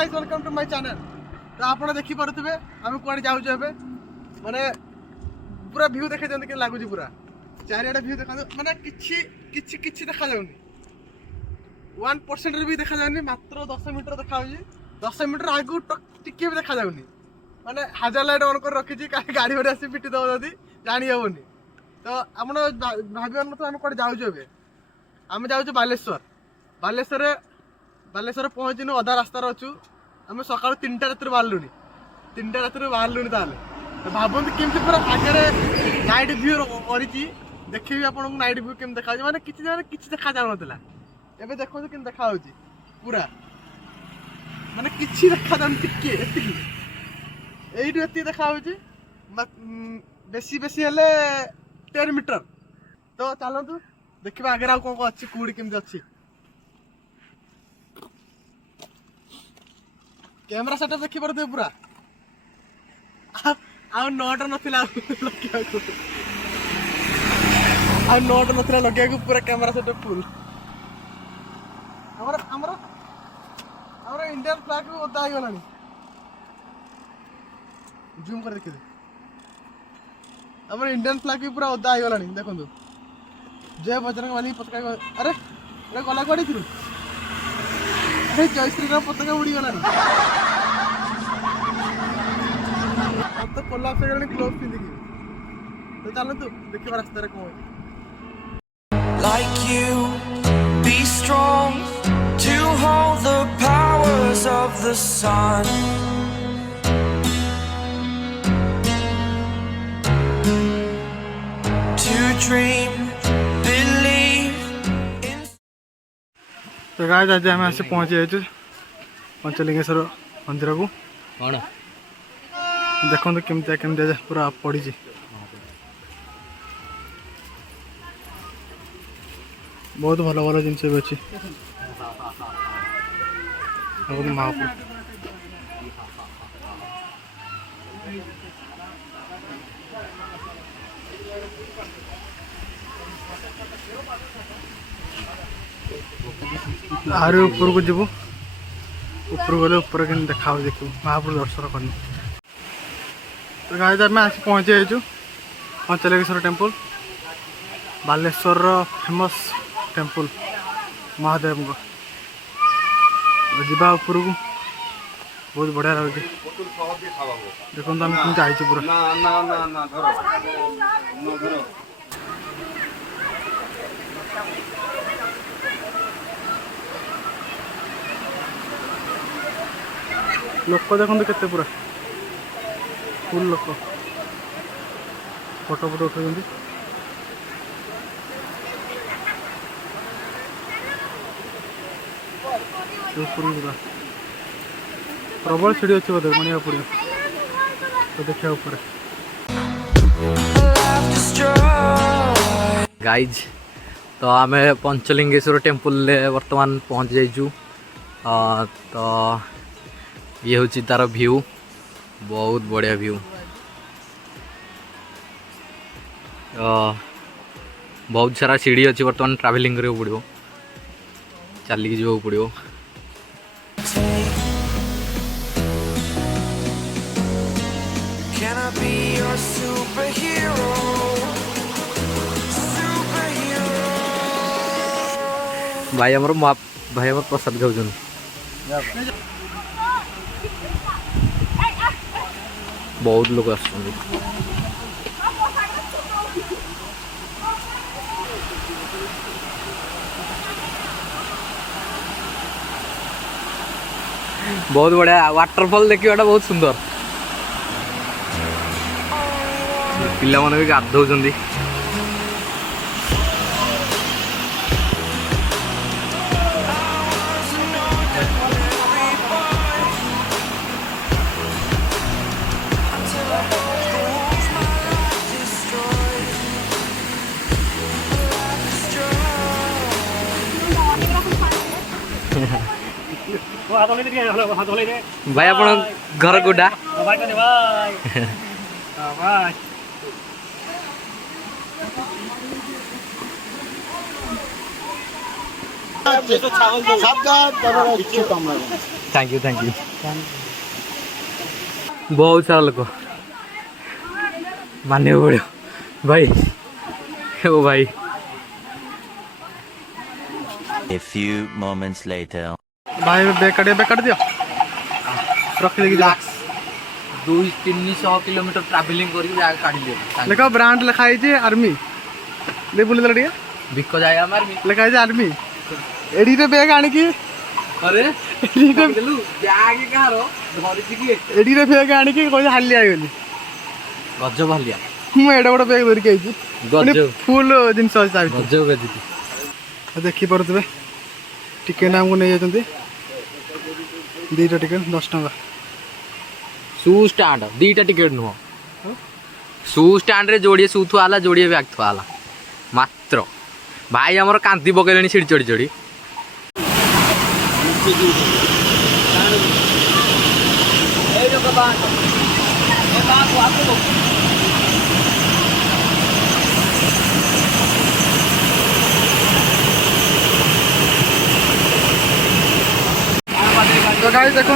Guys welcome to my channel. तो आपण देखि पारुथिबे हम कोड जाउ जेबे माने पूरा व्यू देखे जंत के लागु जी पूरा चारियाडा व्यू देखा माने किछि देखा जाउनी 1% रे भी देखा जाउनी मात्र 10 मीटर देखा होई 10 मीटर आगु टिके भी देखा जाउनी माने हजार लाइट ऑन कर रखी छी गाड़ी वाले आसी पिटी दो जदी जानी होनी। तो आपण भाबियन तो हम कोड जाउ जेबे हम जाउ छ बालेश्वर पहुँचनु अधा रास्ता अच्छु आम सका 3टा राति बाहर 3टा राति बाहर ताले भावती केमती पूरा आगे नाइट व्यू कर देखी आपको नाइट व्यू केम देखा माने किसी देखा जाऊ ना एवं देखो कि देखा पूरा माने किसी देखा जाऊँ ये देखा बेसी बेसी हेले 10 मीटर। तो चलतु देखा आगे आउ कौन अच्छी कूड़ी केमती अच्छी कैमरा सेटअप देखि परथे पूरा आ नोट नथिला लगे पूरा कैमरा सेटअप फुल हमर हमर हमर इंडियन फ्लैग भी ओदा ही गलानी जूम कर देखि हमर इंडियन फ्लैग भी पूरा ओदा ही गलानी देखंतु जय बजरंग वाली पताका अरे अरे गला कोडी थिरु अरे जय श्री राम पताका उड़ी गलानी अब तो कोल्हापुर से गलानी क्लोज पिंदी की तो चलो तू देखि रास्ता रे कोन like you be strong to hold the powers of the sun to dream believe in। तो गाइस आज हम आसे पहुंच जाए पंचलिंगेश्वर मंदिर को कौन देखो तो केमती पूरा पड़ी बहुत भल भल जिनस भी अच्छी महापुर आर ऊपर को जीव ऊपर गले ऊपर के देखा देखो महापुर दर्शन करनी। तो गाइस आम आस पहुँची जाइए Panchlingeshwar temple Baleshwar famous temple Mahadev को जीवा ऊपर को बहुत बढ़िया लगे देखो आम कम जाइए पूरा लोक देखते केते पूरा फुल लोक फोटो फोटो उठाई प्रबल सीढ़ी अच्छी बोधे मनिया पड़े तो देखा ऊपर गाइज तो आम पंचलिंगेश्वर टेम्पल वर्तमान पहुँच जाइचु। तो ये हूँ तार व्यू बहुत बढ़िया व्यू बहुत सारा सीढ़ी अच्छी वर्तमान ट्रावेलिंग करियो पड़ो चलिक जा पड़ो। भाई हमर प्रसाद खाऊन बहुत लोग आसुच्च बहुत बढ़िया वाटरफॉल देखा बहुत सुंदर पिला माने भी गाधौचंदी भाई आप घर गुडा थैंक यू बहुत सारा लोग मानने पड़ो भाई ओ भाई। A few moments later. भाई बैग काट दियो रख लेगी जा 200-300 किलोमीटर ट्रावेलिंग करके बैग काढ़ लियो। देखो ब्रांड लिखा है आर्मी दे बोले तो ठीक बिको जाएगा मार लिखा है आर्मी एडी रे बैग आनी की अरे एडी रे बैग कहारो धरिछि कि एडी रे बैग आनी की कोई हाली आई गली गजब हलिया मु एडा बड़ बैग धरि के आइछि गजब फुल जिंस अछि गजब गजब देखि परतबे टिकेट हमको नहीं जाते दीटा टिकेट 10 टका शू स्टैंड दीटा टिकेट नुह शू स्टैंड रे जोड़िए शू थुआला जोड़िए बैग थुआला मात्र भाई हमर कांति पकेलेनी सिड़ी चढ़ी चढ़ी तो गाइस देखो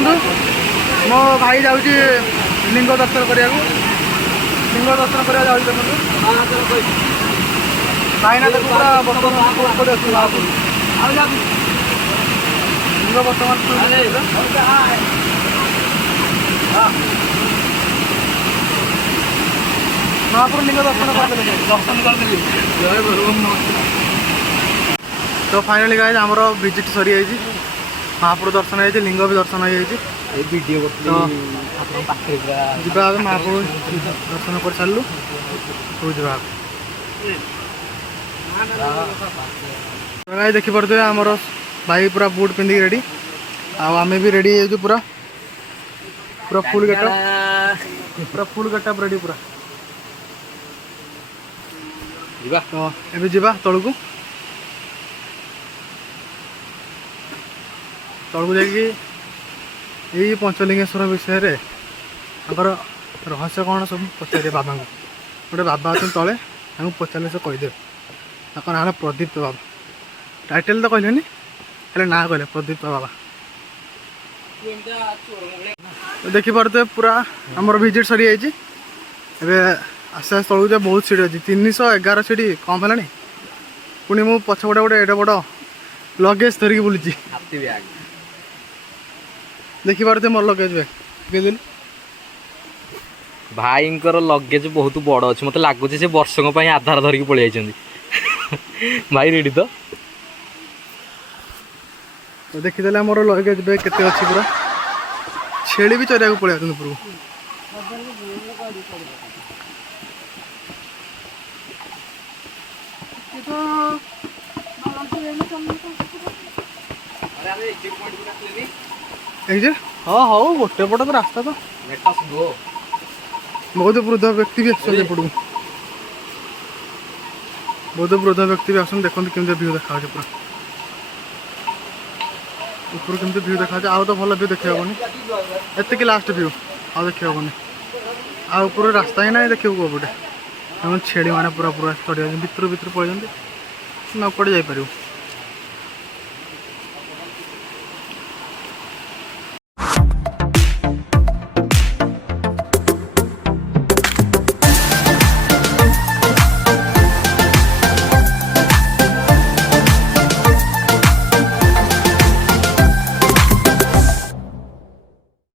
मो भाई जाऊँगी लिंग दर्शन करा लिंग दर्शन करा देखो भाई ना देखो पूरा बर्तमान लिंग बर्तमान महापुर लिंग दर्शन करदेली तो फाइनाली गाइस आमर विजिट सरी जाइए महापुर दर्शन है लिंग भी दर्शन हो वीडियो जा महापुर दर्शन कर सारू तो जा देखिपे आमर भाई पूरा बूट पिंधिक रेडी आमे भी रेडी हो पूरा पूरा फुल गेटअप रेडी पूरा तो एबे जीवा तलकू तलकू जाकि यही पंचलिंगेश्वर विषय रे रहस्य कौन सब पचारे बाबा को गोटे बाबा अच्छे तले पचारे से कहीदे ना प्रदीप बाबा टाइटल तो कहलेनि हेल्ले ना कहले प्रदीप बाबा देखिपे पूरा आमर विजिट सरी जाइए आस्ते आस्ते तलू बहुत सीढ़ी अच्छी 311 सीढ़ी कम है पुणी मु पछपटे गोटे एडे बड़ लगेज धरिकी बुली देखिपे मोर लगेज बैग भाईंकर लगेज बहुत बड़ अच्छे मत लगुच से वर्षक आधार धरिकी पलि भाई रेडी तो देखीदे मोर लगेज बैग केते अच्छी पूरा छेड़ी भी चरिया पलि आते ऊपर हाँ हाँ गोटे पट तो रास्ता तो बहुत वृद्ध व्यक्ति भी आस बहुत वृद्ध व्यक्ति भी आसन देखते केमती व्यू देखा पूरा ऊपर केमती व्यू देखा आउ तो भल व्यू देखी हेनी एत लास्ट व्यू आउ देखी हेनी आउपर रास्ता ही ना देखिए कौपटे छेड़ी मैंने पूरा पूरा चढ़ी भर भर पड़े ना कड़े जापर